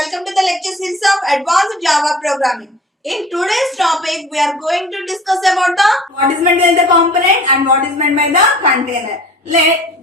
welcome to the lecture series of Advanced Java Programming. In today's topic, we are going to discuss about what is meant by the component and what is meant by the container.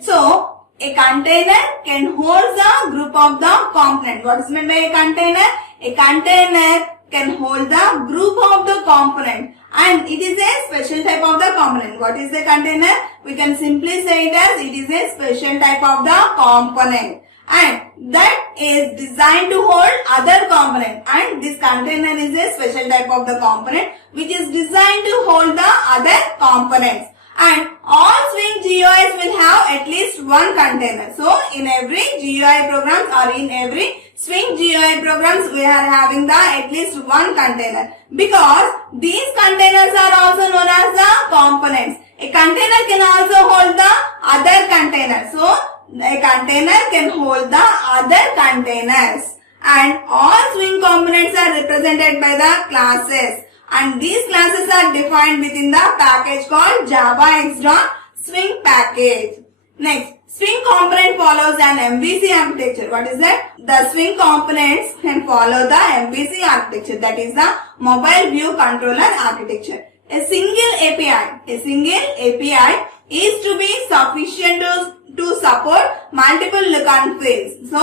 So, a container can hold the group of the component. What is meant by a container? A container can hold the group of the component and it is a special type of the component. What is the container? We can simply say it as it is a special type of the component and that is designed to hold other component, and this container is a special type of the component which is designed to hold the other components. And all Swing GUIs will have at least one container. So, in every GUI programs or in every Swing GUI programs, we are having the at least one container because these containers are also known as the components. A container can also hold the other container. So, a container can hold the other containers. And all Swing components are represented by the classes. And these classes are defined within the package called javax.swing package. Next, Swing component follows an MVC architecture. What is that? The Swing components can follow the MVC architecture, that is the Mobile View Controller architecture. A single API is to be sufficient to support multiple look and feels. So,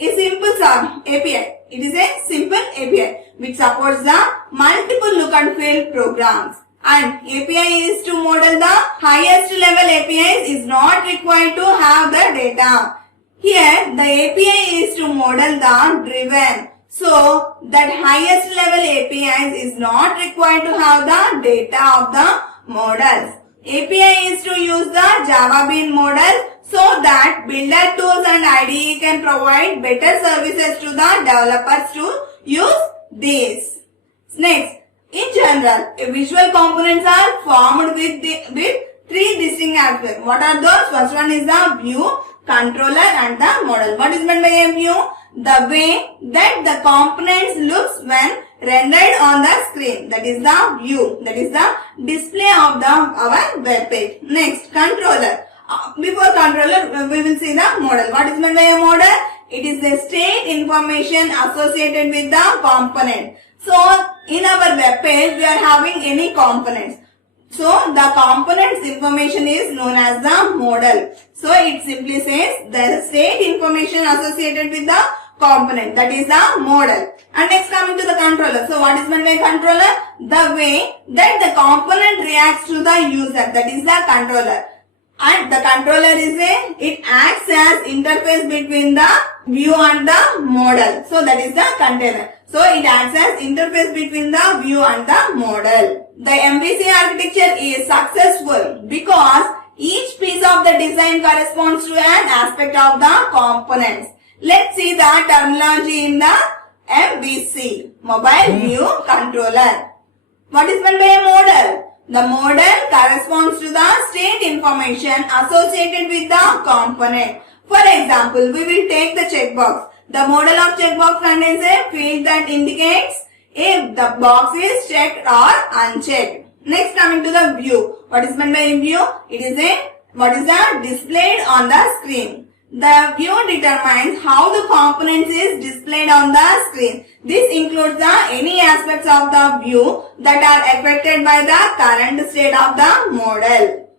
a simple API. It is a simple API which supports the multiple look and feel programs. And API is to model the highest level APIs is not required to have the data. Here the API is to model the driven. So that highest level APIs is not required to have the data of the models. API is to use the Java Bean model so that builder tools and IDE can provide better services to the developers to use these. Next, in general, visual components are formed with three distinct aspects. What are those? First one is the view, controller and the model. What is meant by a view? The way that the components looks when rendered on the screen. That is the view. That is the display of our web page. Next, controller. Before controller, we will see the model. What is meant by a model? It is the state information associated with the component. So, in our web page, we are having any components. So, the components information is known as the model. So, it simply says the state information associated with the component. That is the model. And next coming to the controller. So, what is meant by controller? The way that the component reacts to the user. That is the controller. And the controller it acts as interface between the view and the model. So that is the container. So it acts as interface between the view and the model. The MVC architecture is successful because each piece of the design corresponds to an aspect of the components. Let's see the terminology in the MVC, Mobile View Controller. What is meant by a model? The model corresponds to the state information associated with the component. For example, we will take the checkbox. The model of checkbox contains a field that indicates if the box is checked or unchecked. Next, coming to the view. What is meant by view? It is what is displayed on the screen. The view determines how the components is displayed on the screen. This includes any aspects of the view that are affected by the current state of the model.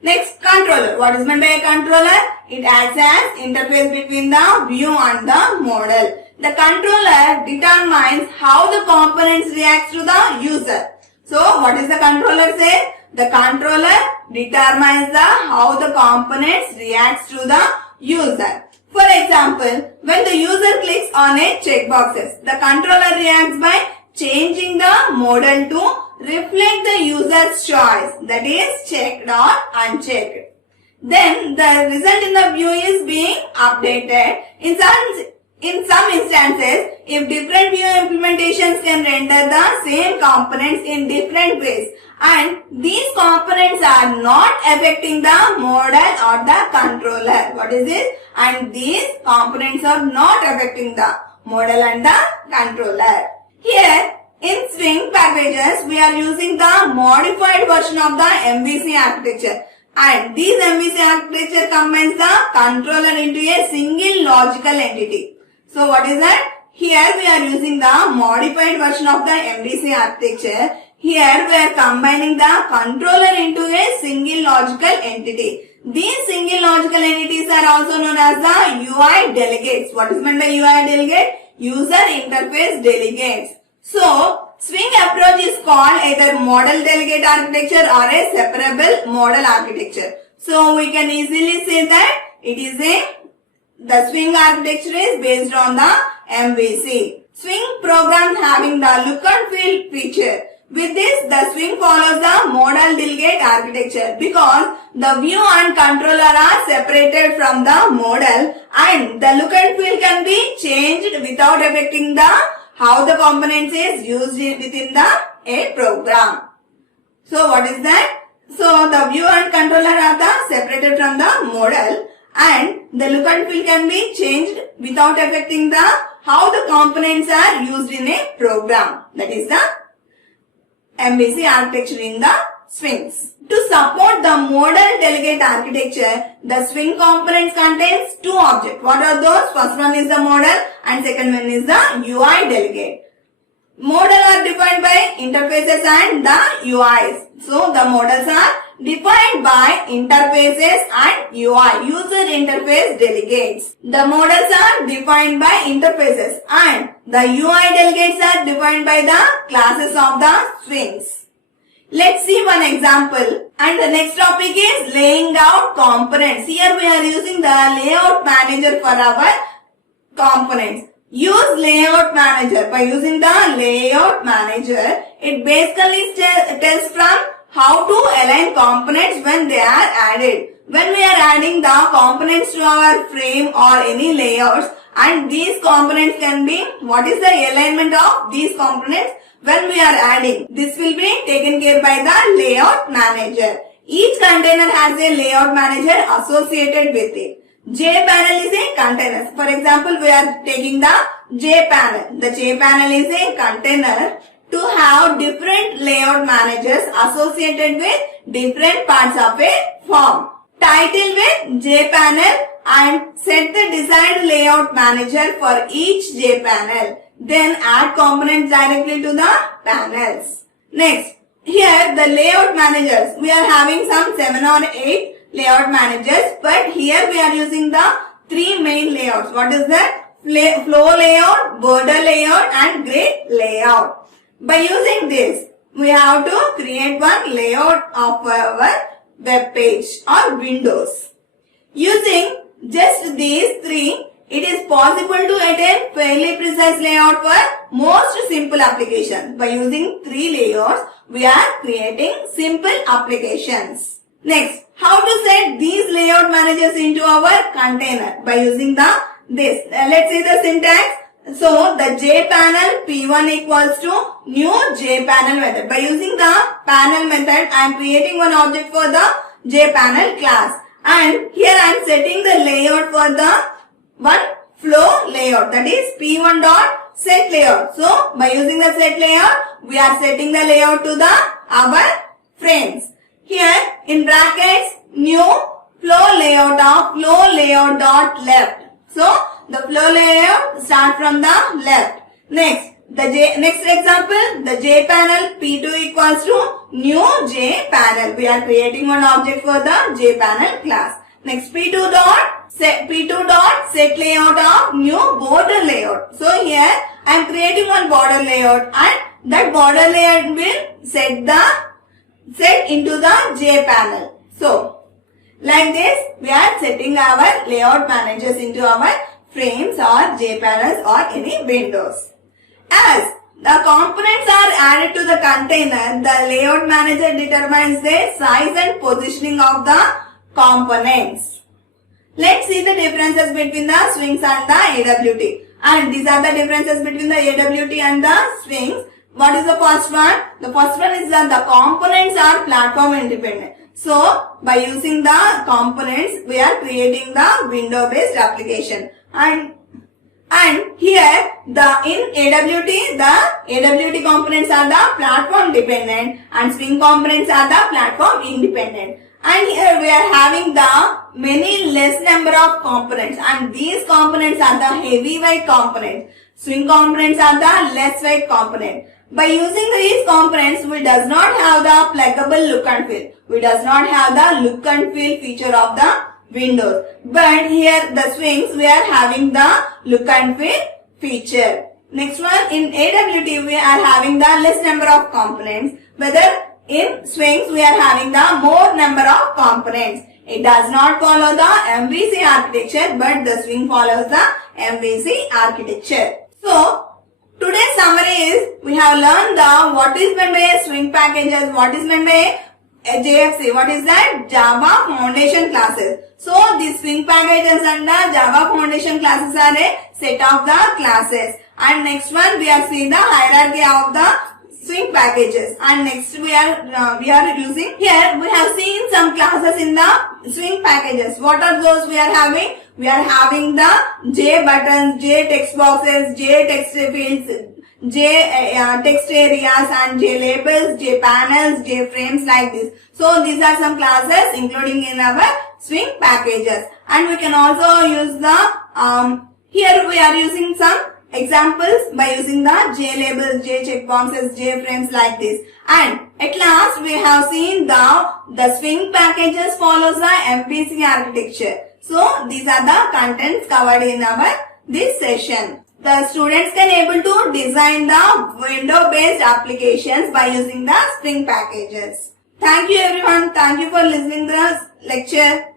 Next, controller. What is meant by a controller? It acts as interface between the view and the model. The controller determines how the components react to the user. So, what is the controller say? The controller determines how the components reacts to the user. For example, when the user clicks on a checkboxes, the controller reacts by changing the model to reflect the user's choice, that is checked or unchecked. Then the result in the view is being updated. In some instances, if different view implementations can render the same components in different ways, and these components are not affecting the model or the controller. What is it? And these components are not affecting the model and the controller. Here, in Swing packages, we are using the modified version of the MVC architecture. And this MVC architecture combines the controller into a single logical entity. So what is that? here we are using the modified version of the MVC architecture. Here we are combining the controller into a single logical entity. These single logical entities are also known as the UI delegates. What is meant by UI delegate? User interface delegates. So, swing approach is called either model delegate architecture or a separable model architecture. So, we can easily say that it is the swing architecture is based on the MVC. Swing programs having the look and feel feature. With this, the swing follows the model delegate architecture because the view and controller are separated from the model and the look and feel can be changed without affecting the how the components is used within the a program. So what is that? So the view and controller are the separated from the model and the look and feel can be changed without affecting the how the components are used in a program. That is the MVC architecture in the swings. To support the model delegate architecture, the swing components contains two objects. What are those? First one is the model and second one is the UI delegate. Model are defined by interfaces and the UIs. So the models are defined by interfaces and UI, user interface delegates. The models are defined by interfaces and the UI delegates are defined by the classes of the swings. Let's see one example. And the next topic is laying out components. Here we are using the layout manager for our components. Use layout manager. By using the layout manager, it basically tells from how to align components when they are added. When we are adding the components to our frame or any layouts, and these components can be, what is the alignment of these components when we are adding? This will be taken care by the layout manager. Each container has a layout manager associated with it. JPanel is a container. For example, we are taking the JPanel. The JPanel is a container to have different layout managers associated with different parts of a form. Title with JPanel and set the desired layout manager for each JPanel. Then add components directly to the panels. Next, here the layout managers. We are having some 7 or 8 layout managers, but here we are using the 3 main layouts. What is that? Flow layout, border layout and grid layout. By using this, we have to create one layout of our web page or windows. Using just these 3, it is possible to attain fairly precise layout for most simple applications. By using 3 layouts, we are creating simple applications. Next, how to set these layout managers into our container? By using this. Let's see the syntax. So, the JPanel P1 equals to new JPanel method. By using the panel method, I am creating one object for the JPanel class. And here I am setting the layout for the one flow layout. That is P1 dot set layout. So, by using the set layout, we are setting the layout to our frames. Here in brackets, new flow layout of flow layout dot left. So, the flow layout start from the left. Next, next example, the JPanel P2 equals to new JPanel. We are creating one object for the JPanel class. Next, P2 dot set layout of new border layout. So here I am creating one border layout and that border layout will set into the JPanel. So like this, we are setting our layout managers into our frames or JPanels or any windows. As the components are added to the container, the layout manager determines the size and positioning of the components. Let's see the differences between the swings and the AWT. And these are the differences between the AWT and the swings. What is the first one? The first one is that the components are platform independent. So, by using the components, we are creating the window-based application. And here, in AWT, the AWT components are the platform dependent and swing components are the platform independent. And here we are having the many less number of components and these components are the heavyweight components. Swing components are the less weight component. By using these components, we does not have the pluggable look and feel. We does not have the look and feel feature of the windows. But here the swings we are having the look and feel feature. Next one, in AWT we are having the less number of components. Whether in swings we are having the more number of components. It does not follow the MVC architecture, but the swing follows the MVC architecture. So, today's summary is, we have learned the what is meant by swing packages, what is meant by JFC, what is that? Java Foundation classes. So, these swing packages and the Java Foundation classes are a set of the classes. And next one, we are seeing the hierarchy of the swing packages, and next we are using, here we have seen some classes in the swing packages. What are those we are having? We are having the J buttons, J text boxes, J text fields, J text areas, and J labels, J panels, J frames, like this. So these are some classes including in our swing packages. And we can also use the, here we are using some examples by using the J labels, J checkboxes, J frames, like this. And at last we have seen the swing packages follows the MVC architecture. So these are the contents covered in our this session. The students can able to design the window based applications by using the swing packages. Thank you everyone. Thank you for listening to the lecture.